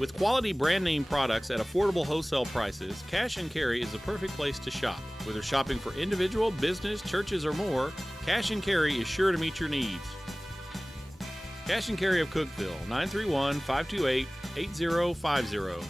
With quality brand name products at affordable wholesale prices, Cash and Carry is the perfect place to shop. Whether shopping for individual, business, churches, or more, Cash and Carry is sure to meet your needs. Cash and Carry of Cookeville, 931-528-8050.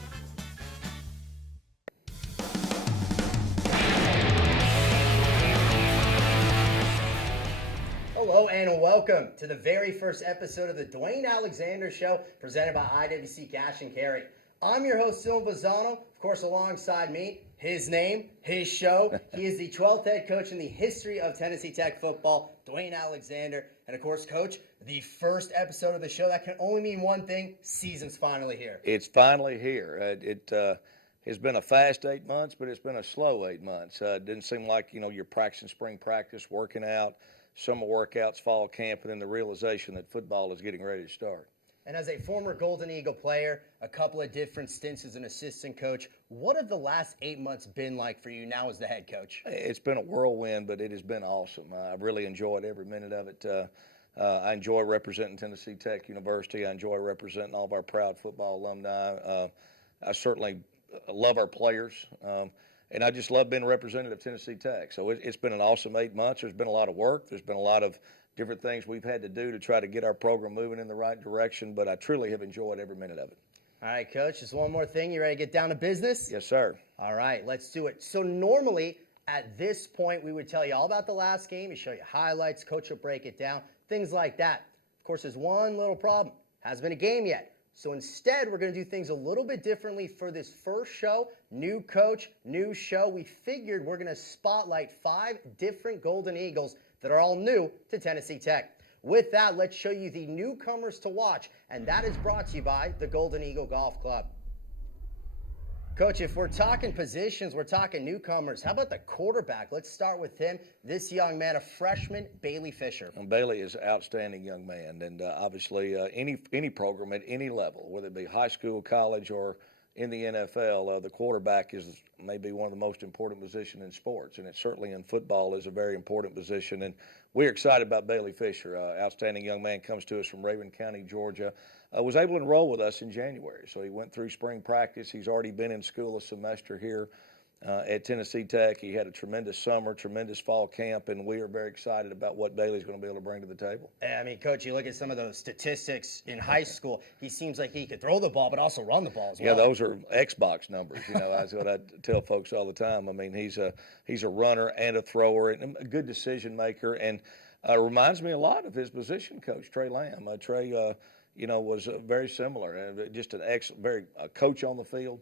Hello and welcome to the very first episode of the Dewayne Alexander Show, presented by IWC Cash and Carry. I'm your host, Sil Vazano, of course, alongside me, his name, his show. He is the 12th head coach in the history of Tennessee Tech football, Dewayne Alexander. And of course, Coach, the first episode of the show, that can only mean one thing: season's finally here. It's finally here. It has been a fast 8 months, but it's been a slow 8 months. It didn't seem like, you're practicing spring practice, working out, summer workouts, fall camp, and then the realization that football is getting ready to start. And as a former Golden Eagle player, a couple of different stints as an assistant coach, what have the last 8 months been like for you now as the head coach? It's been a whirlwind, but it has been awesome. I've really enjoyed every minute of it. I enjoy representing Tennessee Tech University. I enjoy representing all of our proud football alumni. I certainly love our players. And I just love being a representative of Tennessee Tech. So it's been an awesome 8 months. There's been a lot of work. There's been a lot of different things we've had to do to try to get our program moving in the right direction, but I truly have enjoyed every minute of it. All right, Coach, just one more thing. You ready to get down to business? Yes, sir. All right, let's do it. So normally at this point, we would tell you all about the last game. We show you highlights, Coach will break it down, things like that. Of course, there's one little problem. Hasn't been a game yet. So instead, we're going to do things a little bit differently for this first show. New coach, new show. We figured we're going to spotlight 5 different Golden Eagles that are all new to Tennessee Tech. With that, let's show you the newcomers to watch, and that is brought to you by the Golden Eagle Golf Club. Coach, if we're talking positions, we're talking newcomers. How about the quarterback? Let's start with him. This young man, a freshman, Bailey Fisher. And Bailey is an outstanding young man, and obviously any program at any level, whether it be high school, college, or in the NFL, the quarterback is maybe one of the most important positions in sports, and it certainly in football is a very important position. And we're excited about Bailey Fisher. Outstanding young man, comes to us from Raven County, Georgia. Was able to enroll with us in January, so he went through spring practice. He's already been in school a semester here at Tennessee Tech. He had a tremendous summer, tremendous fall camp, and we are very excited about what Bailey's going to be able to bring to the table. I mean, Coach, you look at some of those statistics in high school, he seems like he could throw the ball but also run the ball as well. Yeah, those are Xbox numbers. That's what I tell folks all the time. I mean, he's a runner and a thrower and a good decision maker, and reminds me a lot of his position coach, Trey Lamb. Trey was very similar, and just an excellent, very coach on the field.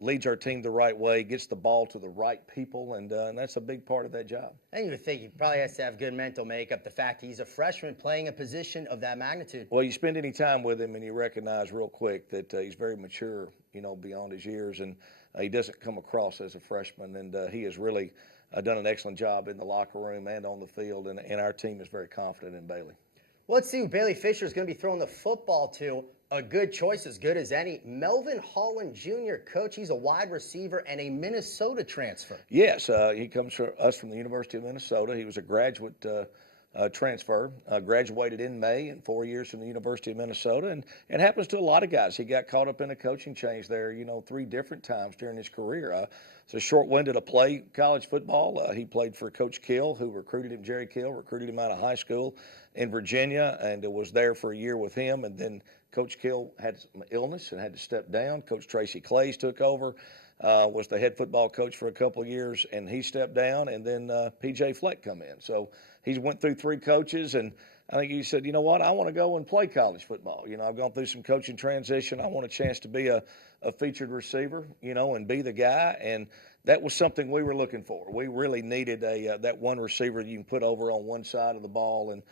Leads our team the right way, gets the ball to the right people, and that's a big part of that job. And you would think he probably has to have good mental makeup, the fact he's a freshman playing a position of that magnitude. Well, you spend any time with him and you recognize real quick that he's very mature, beyond his years, and he doesn't come across as a freshman, and he has really done an excellent job in the locker room and on the field, and our team is very confident in Bailey. Let's see who Bailey Fisher is going to be throwing the football to. A good choice, as good as any. Melvin Holland Jr., Coach, he's a wide receiver and a Minnesota transfer. Yes, he comes to us from the University of Minnesota. He was a graduate transfer, graduated in May, and 4 years from the University of Minnesota. And it happens to a lot of guys. He got caught up in a coaching change there, 3 different times during his career. So short-winded to play college football. He played for Coach Kill, who recruited him, Jerry Kill, recruited him out of high school in Virginia, and was there for a year with him. And then Coach Kill had some illness and had to step down. Coach Tracy Clays took over, was the head football coach for a couple of years, and he stepped down, and then P.J. Fleck come in. So he went through 3 coaches, and I think he said, you know what, I want to go and play college football. I've gone through some coaching transition. I want a chance to be a featured receiver, and be the guy, and that was something we were looking for. We really needed that one receiver you can put over on one side of the ball, and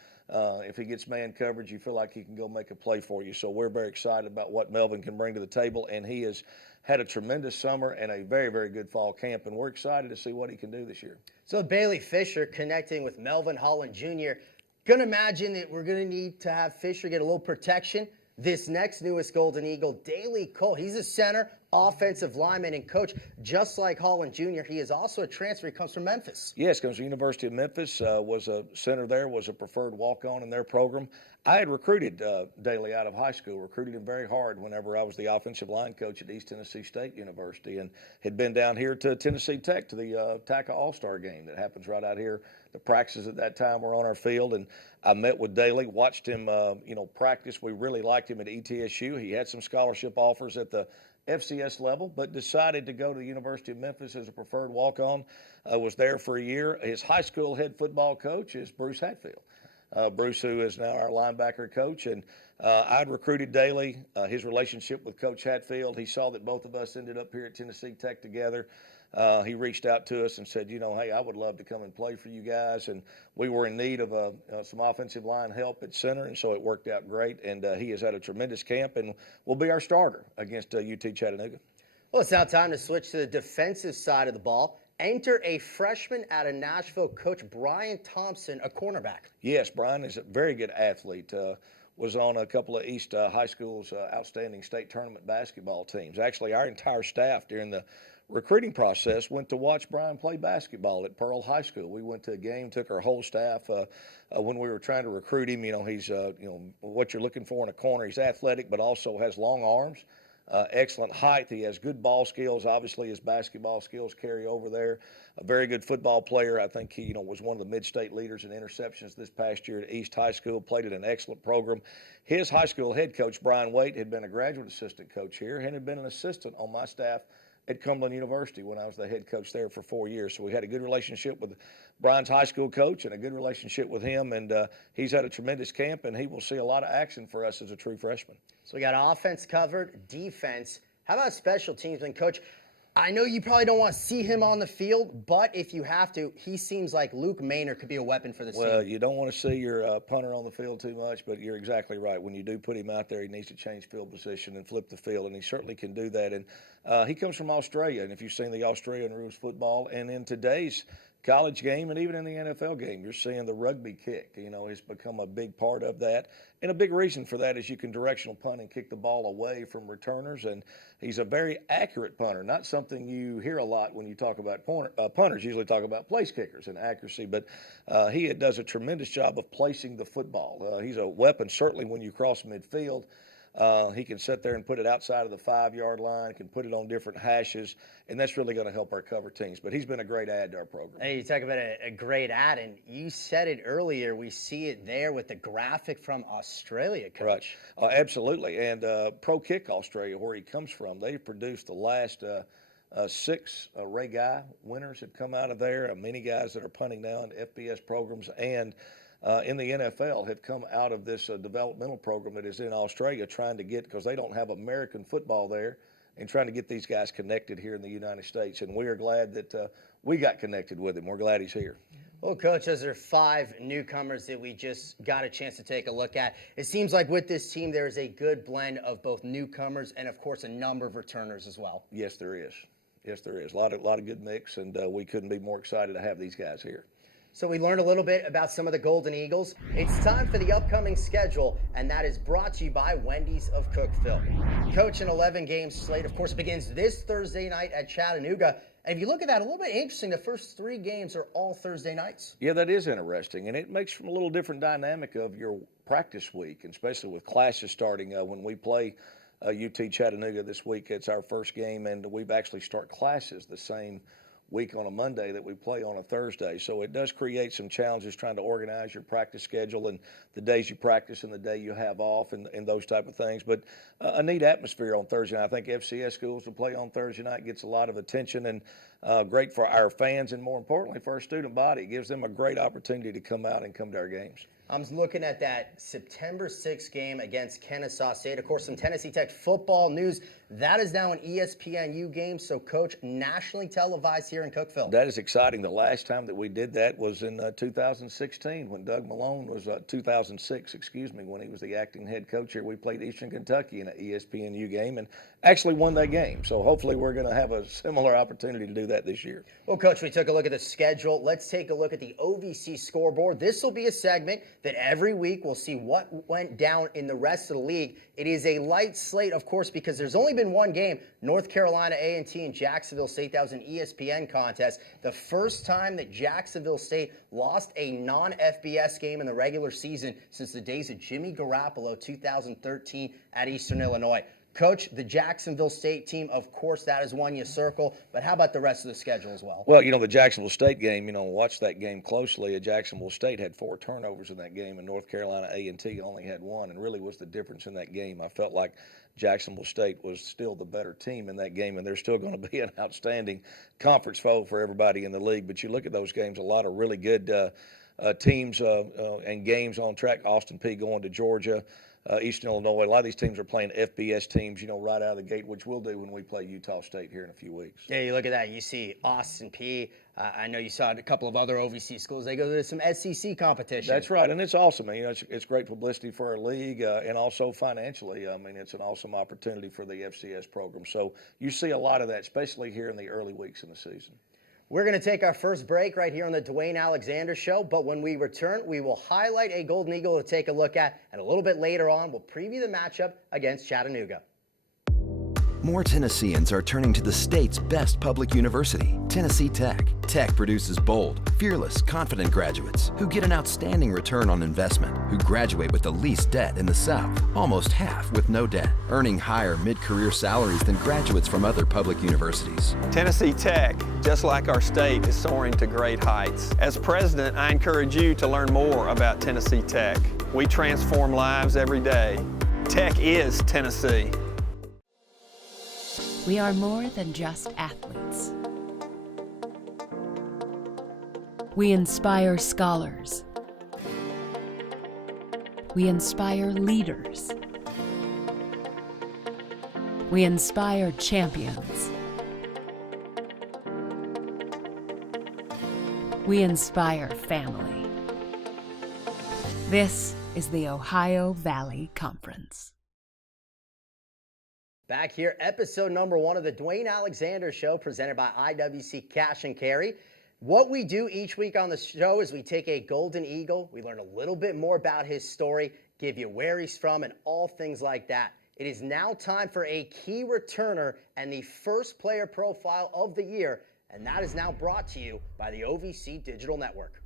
if he gets man coverage, you feel like he can go make a play for you. So we're very excited about what Melvin can bring to the table, and he has had a tremendous summer and a very, very good fall camp, and we're excited to see what he can do this year. So Bailey Fisher connecting with Melvin Holland Jr., going to imagine that we're going to need to have Fisher get a little protection. This next newest Golden Eagle, Daley Cole, he's a center, offensive lineman. And Coach, just like Holland Jr., he is also a transfer. He comes from Memphis. Yes, comes from the University of Memphis, was a center there, was a preferred walk-on in their program. I had recruited Daly out of high school, recruited him very hard whenever I was the offensive line coach at East Tennessee State University, and had been down here to Tennessee Tech to the tackle all-star game that happens right out here. The practices at that time were on our field, and I met with Daly, watched him practice. We really liked him at ETSU. He had some scholarship offers at the FCS level, but decided to go to the University of Memphis as a preferred walk-on. Was there for a year. His high school head football coach is Bruce Hatfield. Bruce, who is now our linebacker coach, and I'd recruited Daly. His relationship with Coach Hatfield, he saw that both of us ended up here at Tennessee Tech together. He reached out to us and said, hey, I would love to come and play for you guys. And we were in need of some offensive line help at center, and so it worked out great. And he has had a tremendous camp and will be our starter against UT Chattanooga. Well, it's now time to switch to the defensive side of the ball. Enter a freshman out of Nashville, Coach Brian Thompson, a cornerback. Yes, Brian is a very good athlete. Was on a couple of East High School's outstanding state tournament basketball teams. Actually, our entire staff during the recruiting process went to watch Brian play basketball at Pearl High School. We went to a game, took our whole staff when we were trying to recruit him. He's what you're looking for in a corner. He's athletic, but also has long arms. Excellent height. He has good ball skills. Obviously, his basketball skills carry over there. A very good football player. I think he, was one of the mid-state leaders in interceptions this past year at East High School. Played at an excellent program. His high school head coach, Brian Waite, had been a graduate assistant coach here and had been an assistant on my staff at Cumberland University when I was the head coach there for 4 years. So we had a good relationship with Brian's high school coach and a good relationship with him, and he's had a tremendous camp, and he will see a lot of action for us as a true freshman. So we got offense covered, defense. How about special teams? And Coach, I know you probably don't want to see him on the field, but if you have to, he seems like Luke Maynard could be a weapon for this team. Well, you don't want to see your punter on the field too much, but you're exactly right. When you do put him out there, he needs to change field position and flip the field, and he certainly can do that. And he comes from Australia, and if you've seen the Australian rules football, and in today's college game and even in the NFL game, you're seeing the rugby kick. It's become a big part of that. And a big reason for that is you can directional punt and kick the ball away from returners. And he's a very accurate punter, not something you hear a lot when you talk about punters. Usually talk about place kickers and accuracy, but he does a tremendous job of placing the football. He's a weapon, certainly when you cross midfield. He can sit there and put it outside of the 5-yard line, can put it on different hashes, and that's really going to help our cover teams. But he's been a great add to our program. Hey, you talk about a great add, and you said it earlier. We see it there with the graphic from Australia, Coach. Right. Absolutely. And Pro Kick Australia, where he comes from, they've produced the last 6 Ray Guy winners have come out of there. Many guys that are punting now in FBS programs and in the NFL have come out of this developmental program that is in Australia trying to get, because they don't have American football there, and trying to get these guys connected here in the United States. And we are glad that we got connected with him. We're glad he's here. Well, Coach, those are 5 newcomers that we just got a chance to take a look at. It seems like with this team, there is a good blend of both newcomers and, of course, a number of returners as well. Yes, there is. Yes, there is. A lot of good mix, and we couldn't be more excited to have these guys here. So we learned a little bit about some of the Golden Eagles. It's time for the upcoming schedule, and that is brought to you by Wendy's of Cookeville. Coach, an 11-game slate, of course, begins this Thursday night at Chattanooga. And if you look at that, a little bit interesting, the first 3 games are all Thursday nights. Yeah, that is interesting, and it makes for a little different dynamic of your practice week, and especially with classes starting when we play UT Chattanooga this week. It's our first game, and we've actually start classes the same week on a Monday that we play on a Thursday. So it does create some challenges trying to organize your practice schedule and the days you practice and the day you have off and those type of things. But a neat atmosphere on Thursday night. I think FCS schools will play on Thursday night, gets a lot of attention, and great for our fans and, more importantly, for our student body. It gives them a great opportunity to come out and come to our games. I'm looking at that September 6th game against Kennesaw State. Of course, some Tennessee Tech football news. That is now an ESPNU game. So, Coach, nationally televised here in Cookeville. That is exciting. The last time that we did that was in 2016 when Doug Malone was 2006, when he was the acting head coach here. We played Eastern Kentucky in an ESPNU game and actually won that game. So hopefully we're going to have a similar opportunity to do that this year. Well, Coach, we took a look at the schedule. Let's take a look at the OVC scoreboard. This will be a segment that every week we'll see what went down in the rest of the league. It is a light slate, of course, because there's only been one game, North Carolina A&T and Jacksonville State. That was an ESPN contest. The first time that Jacksonville State lost a non-FBS game in the regular season since the days of Jimmy Garoppolo, 2013 at Eastern Illinois. Coach, the Jacksonville State team, of course, that is one you circle, but how about the rest of the schedule as well? Well, the Jacksonville State game, watch that game closely. Jacksonville State had 4 turnovers in that game, and North Carolina A&T only had 1, and really was the difference in that game. I felt like Jacksonville State was still the better team in that game, and they're still going to be an outstanding conference foe for everybody in the league. But you look at those games, a lot of really good teams and games on track. Austin Peay going to Georgia. Eastern Illinois, a lot of these teams are playing FBS teams, right out of the gate, which we'll do when we play Utah State here in a few weeks. Yeah, you look at that. You see Austin Peay. I know you saw a couple of other OVC schools. They go to some SEC competition. That's right, and it's awesome. It's great publicity for our league and also financially. It's an awesome opportunity for the FCS program. So you see a lot of that, especially here in the early weeks in the season. We're going to take our first break right here on the Dewayne Alexander Show, but when we return, we will highlight a Golden Eagle to take a look at, and a little bit later on, we'll preview the matchup against Chattanooga. More Tennesseans are turning to the state's best public university, Tennessee Tech. Tech produces bold, fearless, confident graduates who get an outstanding return on investment, who graduate with the least debt in the South, almost half with no debt, earning higher mid-career salaries than graduates from other public universities. Tennessee Tech, just like our state, is soaring to great heights. As president, I encourage you to learn more about Tennessee Tech. We transform lives every day. Tech is Tennessee. We are more than just athletes. We inspire scholars. We inspire leaders. We inspire champions. We inspire family. This is the Ohio Valley Conference. Back here, episode number 1 of the Dewayne Alexander Show, presented by IWC Cash and Carry. What we do each week on the show is we take a Golden Eagle, we learn a little bit more about his story, give you where he's from, and all things like that. It is now time for a key returner and the first player profile of the year, and that is now brought to you by the OVC Digital Network.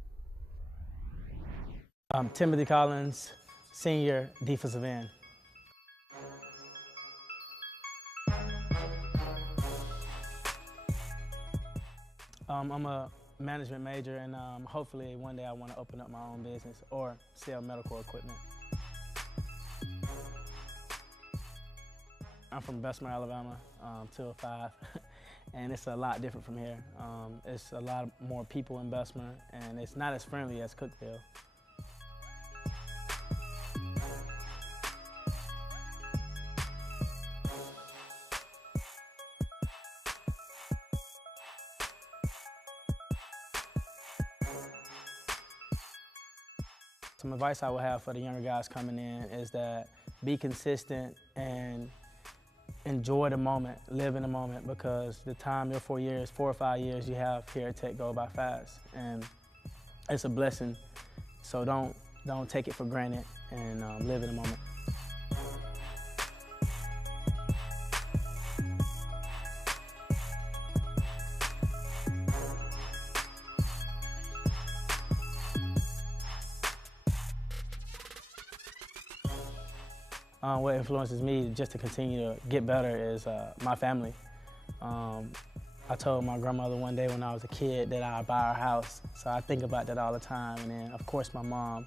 Timothy Collins, senior defensive end. I'm a management major, and hopefully one day I want to open up my own business or sell medical equipment. I'm from Bessemer, Alabama, 205, and it's a lot different from here. It's a lot more people in Bessemer, and it's not as friendly as Cookeville. Some advice I would have for the younger guys coming in is that be consistent and enjoy the moment, live in the moment, because the time, your 4 or 5 years you have here at Tech go by fast, and it's a blessing. So don't take it for granted, and live in the moment. What influences me just to continue to get better is my family. I told my grandmother one day when I was a kid that I'd buy her house, so I think about that all the time. And then, of course, my mom,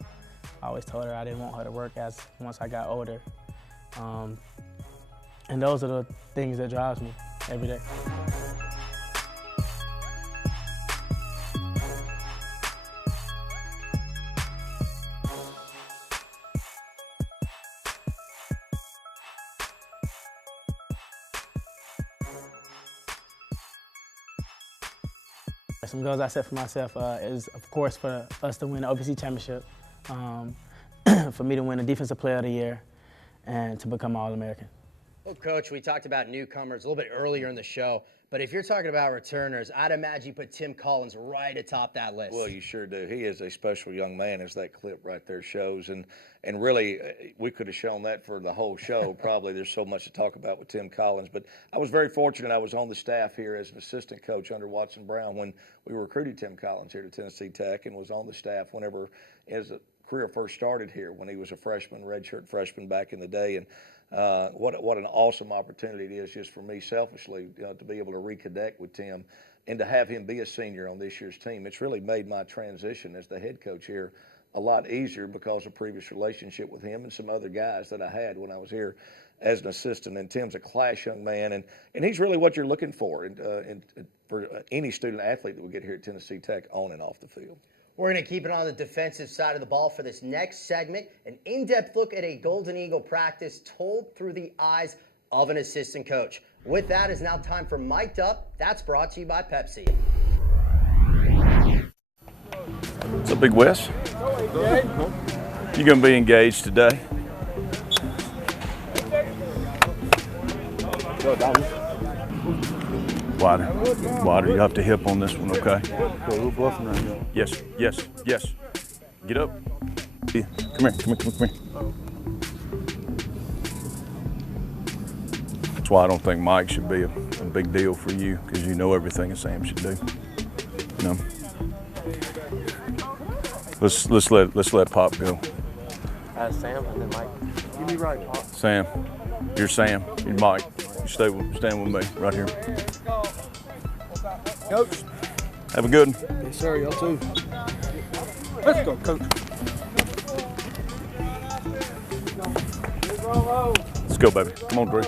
I always told her I didn't want her to work once I got older. And those are the things that drives me every day. Some goals I set for myself is, of course, for us to win the OVC championship, for me to win the Defensive Player of the Year, and to become All-American. Well, Coach, we talked about newcomers a little bit earlier in the show, But if you're talking about returners, I'd imagine you put Tim Collins right atop that list. Well, you sure do. He is a special young man, as that clip right there shows. And really, we could have shown that for the whole show. Probably there's so much to talk about with Tim Collins. But I was very fortunate. I was on the staff here as an assistant coach under Watson Brown when we recruited Tim Collins here to Tennessee Tech, and was on the staff whenever his career first started here when he was a freshman, redshirt freshman back in the day. And what an awesome opportunity it is just for me selfishly to be able to reconnect with Tim and to have him be a senior on this year's team. It's really made my transition as the head coach here a lot easier because of previous relationship with him and some other guys that I had when I was here as an assistant. And Tim's a class young man, and he's really what you're looking for for any student athlete that we get here at Tennessee Tech on and off the field. We're going to keep it on the defensive side of the ball for this next segment. An in-depth look at a Golden Eagle practice told through the eyes of an assistant coach. With that, it's now time for Mic'd Up. That's brought to you by Pepsi. What's up, Big Wes? You going to be engaged today? Wider. You have to hip on this one, okay? We're bluffing right now. Yes. Get up. Yeah. Come here. That's why I don't think Mike should be a big deal for you, because you know everything that Sam should do. You know? Let's let Pop go. Sam and then Mike. Give me right, Pop. Sam, you're Sam. You're Mike. You stand with me right here. Coach. Have a good one. Yes, sir. Y'all too. Let's go, Coach. Let's go, baby. Come on, Drew.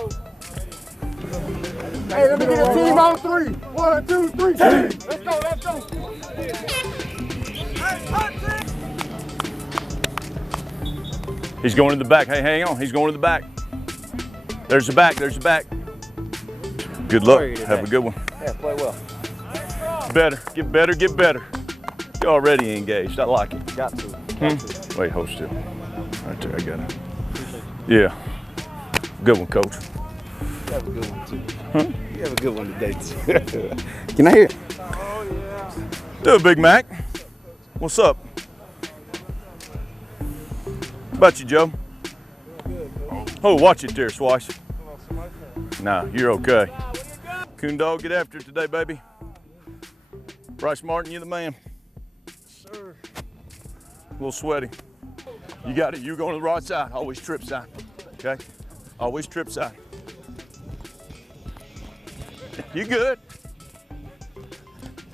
Hey, let me get a team on 3. 1, 2, 3. Let's go. He's going to the back. Hey, hang on. He's going to the back. There's the back. Good luck. Have a good one. Yeah, play well. Get better. You're already engaged. I like it. Got to. Wait, hold still. Right there, I got it. Yeah. Good one, Coach. You have a good one, too. Huh? You have a good one today, too. Can I hear it? Oh, yeah. Do it, Big Mac. What's up? How about you, Joe? Oh, watch it there, Swice. Nah, you're okay. Coon Dog, get after it today, baby. Bryce Martin, you the man. Yes, sir. A little sweaty. You got it. You're going to the right side. Always trip side. Okay? Always trip side. You good?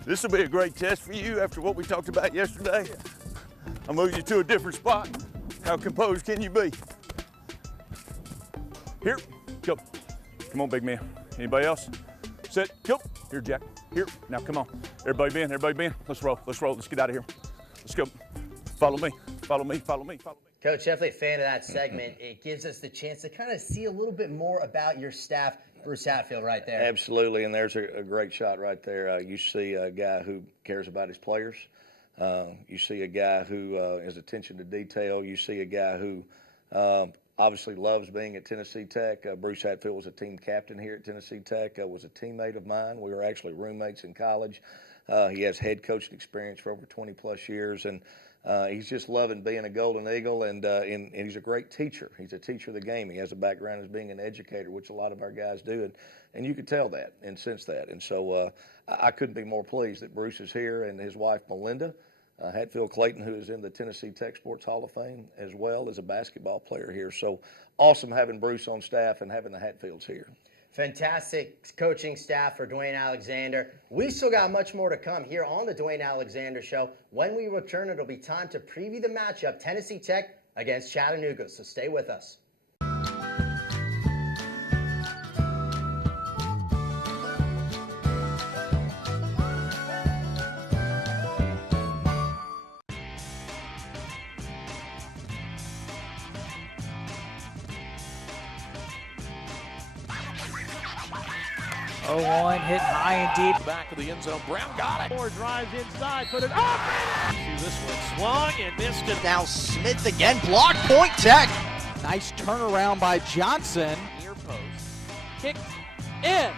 This will be a great test for you after what we talked about yesterday. I'll move you to a different spot. How composed can you be? Here, go. Come on, big man. Anybody else? Sit, go. Here, Jack. Here, now come on. Everybody bend. Let's roll. Let's get out of here. Let's go. Follow me. Coach, definitely a fan of that segment. It gives us the chance to kind of see a little bit more about your staff. Bruce Hatfield right there. Absolutely, and there's a great shot right there. You see a guy who cares about his players. You see a guy who has attention to detail. You see a guy who obviously loves being at Tennessee Tech. Bruce Hatfield was a team captain here at Tennessee Tech, was a teammate of mine. We were actually roommates in college. He has head coaching experience for over 20-plus years, and he's just loving being a Golden Eagle, and he's a great teacher. He's a teacher of the game. He has a background as being an educator, which a lot of our guys do, and you could tell that and sense that. And so I couldn't be more pleased that Bruce is here, and his wife, Melinda Hatfield Clayton, who is in the Tennessee Tech Sports Hall of Fame as well, as a basketball player here. So awesome having Bruce on staff and having the Hatfields here. Fantastic coaching staff for Dewayne Alexander. We still got much more to come here on the Dewayne Alexander Show. When we return, it'll be time to preview the matchup, Tennessee Tech against Chattanooga, so stay with us. Oh, 1 hit high and deep. Back of the end zone. Brown got it. Moore drives inside. Put it up. See this one swung and missed it. Now Smith again. Block point Tech. Nice turnaround by Johnson. Near post. Kicked in.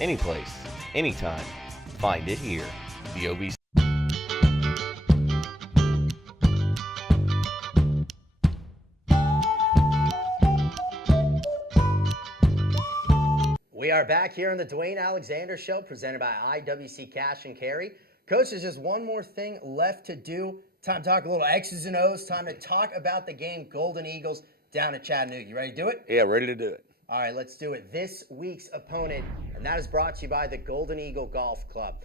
Any place. anytime. Find it here. The OVC. We are back here on the Dwayne Alexander Show, presented by IWC Cash and Carry. Coach, there's just one more thing left to do. Time to talk a little X's and O's. Time to talk about the game Golden Eagles down at Chattanooga. You ready to do it? Yeah, ready to do it. All right, let's do it. This week's opponent, and that is brought to you by the Golden Eagle Golf Club.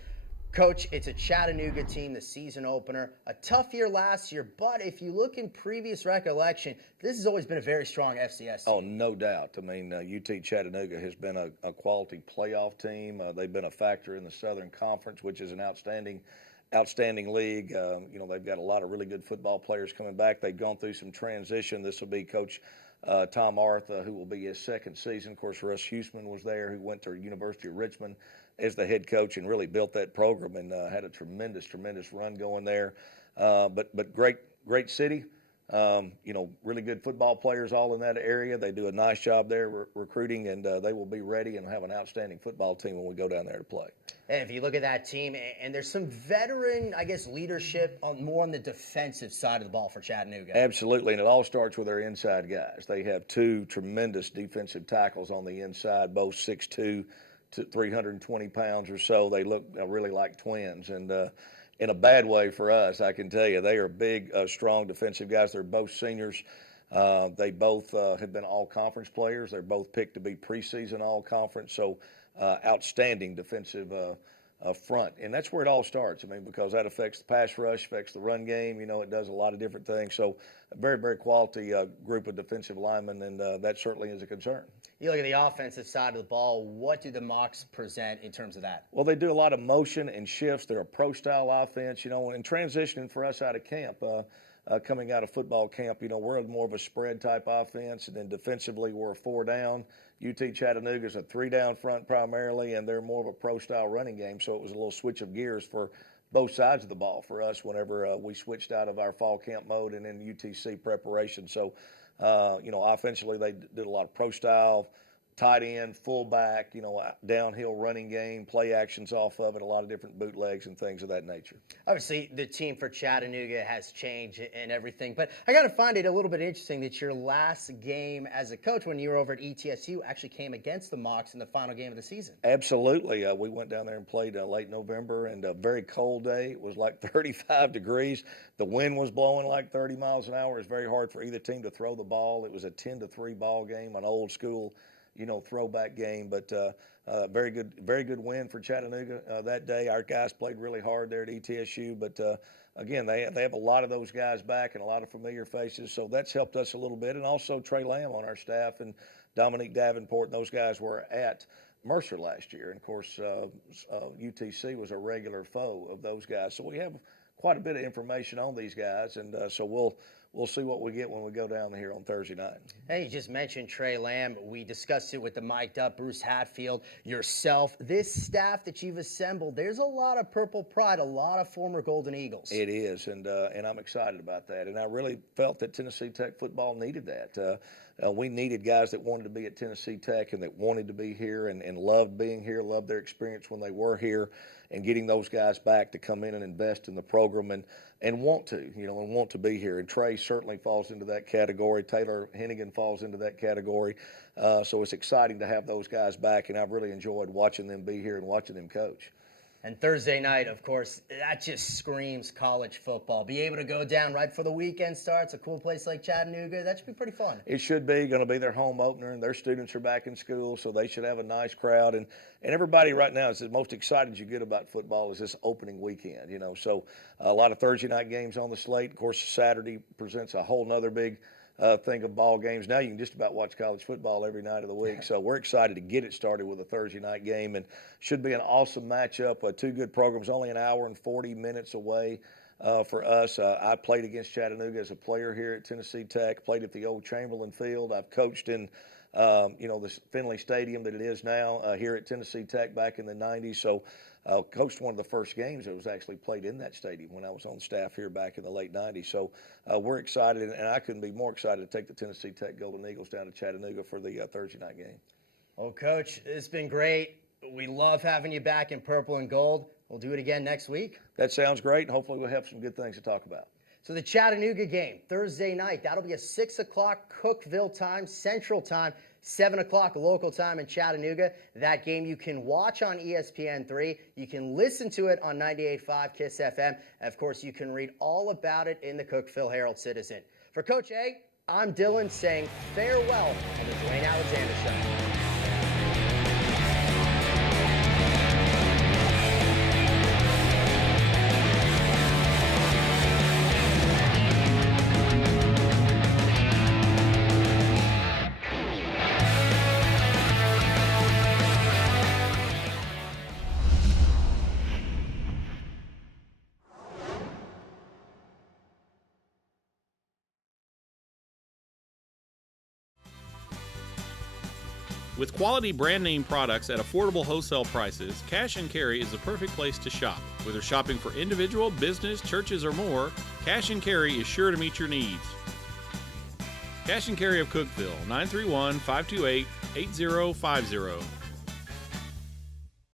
Coach, it's a Chattanooga team, the season opener. A tough year last year, but if you look in previous recollection, this has always been a very strong FCS team. Oh, no doubt. I mean, UT Chattanooga has been a quality playoff team. They've been a factor in the Southern Conference, which is an outstanding league. They've got a lot of really good football players coming back. They've gone through some transition. This will be Coach Tom Artha, who will be his second season. Of course, Russ Huseman was there, who went to University of Richmond as the head coach and really built that program and had a tremendous run going there. But great city. Really good football players all in that area. They do a nice job there recruiting, and they will be ready and have an outstanding football team when we go down there to play. And if you look at that team, and there's some veteran, leadership more on the defensive side of the ball for Chattanooga. Absolutely, and it all starts with their inside guys. They have two tremendous defensive tackles on the inside, both 6'2", to 320 pounds or so. They look really like twins, and in a bad way for us, I can tell you. They are big, strong defensive guys. They're both seniors. They both have been all-conference players. They're both picked to be preseason all-conference, so outstanding defensive front. And that's where it all starts, because that affects the pass rush, affects the run game. It does a lot of different things. So a very, very quality group of defensive linemen, and that certainly is a concern. You look at the offensive side of the ball, what do the Mocs present in terms of that? Well, they do a lot of motion and shifts. They're a pro-style offense, and transitioning for us out of camp, coming out of football camp, we're more of a spread type offense, and then defensively we're a 4-down. UT Chattanooga is a 3-down front primarily, and they're more of a pro-style running game, so it was a little switch of gears for both sides of the ball for us whenever we switched out of our fall camp mode and in UTC preparation. So, offensively they did a lot of pro-style, tight end, fullback, downhill running game, play actions off of it, a lot of different bootlegs and things of that nature. Obviously, the team for Chattanooga has changed and everything, but I got to find it a little bit interesting that your last game as a coach when you were over at ETSU actually came against the Mocs in the final game of the season. Absolutely. We went down there and played late November, and a very cold day. It was like 35 degrees. The wind was blowing like 30 miles an hour. It was very hard for either team to throw the ball. It was a 10-3 ball game, an old school throwback game, but very good win for Chattanooga that day. Our guys played really hard there at ETSU, but again, they have a lot of those guys back and a lot of familiar faces, so that's helped us a little bit. And also Trey Lamb on our staff and Dominique Davenport, and those guys were at Mercer last year. And of course, UTC was a regular foe of those guys, so we have quite a bit of information on these guys, and so we'll see what we get when we go down here on Thursday night. Hey, you just mentioned Trey Lamb. We discussed it with the mic'd up Bruce Hatfield, yourself. This staff that you've assembled, there's a lot of purple pride, a lot of former Golden Eagles. It is, and I'm excited about that. And I really felt that Tennessee Tech football needed that. We needed guys that wanted to be at Tennessee Tech and that wanted to be here and loved being here, loved their experience when they were here, and getting those guys back to come in and invest in the program and want to, and want to be here. And Trey certainly falls into that category. Taylor Hennigan falls into that category. So it's exciting to have those guys back, and I've really enjoyed watching them be here and watching them coach. And Thursday night, of course, that just screams college football. Be able to go down right before the weekend starts, a cool place like Chattanooga, that should be pretty fun. It should be. Going to be their home opener, and their students are back in school, so they should have a nice crowd. And everybody right now is the most excited you get about football is this opening weekend, So a lot of Thursday night games on the slate. Of course, Saturday presents a whole nother big thing of ball games. Now you can just about watch college football every night of the week. So we're excited to get it started with a Thursday night game, and should be an awesome matchup. Two good programs, only an hour and 40 minutes away for us. I played against Chattanooga as a player here at Tennessee Tech, played at the old Chamberlain Field. I've coached in this Finley Stadium that it is now here at Tennessee Tech back in the 90s. So coached one of the first games that was actually played in that stadium when I was on staff here back in the late 90s. So we're excited, and I couldn't be more excited to take the Tennessee Tech Golden Eagles down to Chattanooga for the Thursday night game. Well, Coach, it's been great. We love having you back in purple and gold. We'll do it again next week. That sounds great, and hopefully we'll have some good things to talk about. So the Chattanooga game, Thursday night, that'll be a 6 o'clock Cookeville time, Central time, 7 o'clock local time in Chattanooga. That game you can watch on ESPN3. You can listen to it on 98.5 KISS FM. And of course, you can read all about it in the Cookeville Herald-Citizen. For Coach A, I'm Dylan saying farewell on the Dewayne Alexander Show. With quality brand name products at affordable wholesale prices, Cash and Carry is the perfect place to shop. Whether shopping for individual, business, churches, or more, Cash and Carry is sure to meet your needs. Cash and Carry of Cookeville, 931-528-8050.